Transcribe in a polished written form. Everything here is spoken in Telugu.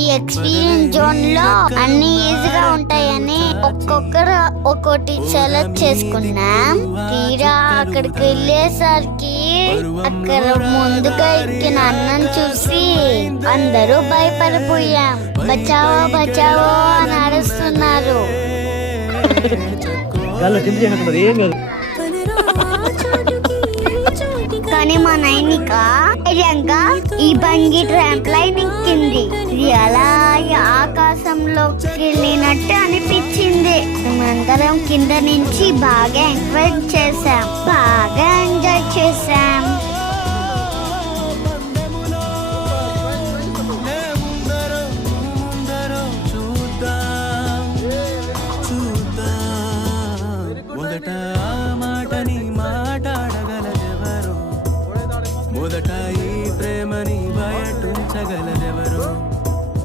ఈ ఎక్స్పీరియన్స్ జోన్ లో అన్ని ఈజీగా ఉంటాయని ఒక్కొక్కరు ఒక్కొక్కటి సెలెక్ట్ చేసుకున్నాం. తీరా అక్కడికి వెళ్ళేసరికి అక్కడ ముందుగా ఎక్కిన అన్నం చూసి అందరూ భయపడిపోయాం. బచావో బచావో అని అరుస్తున్నారు. కానీ మా నైనిక ధైర్యంగా ఈ బంగి ట్రాంప్ లైన్ ఎక్కింది. ఇది అలా ఆకాశంలోకి వెళ్ళినట్టు అనిపించింది. మేమందరం కింద నుంచి బాగా ఎంకరేజ్ చేసాం, బాగా ఎంజాయ్ చేసాం.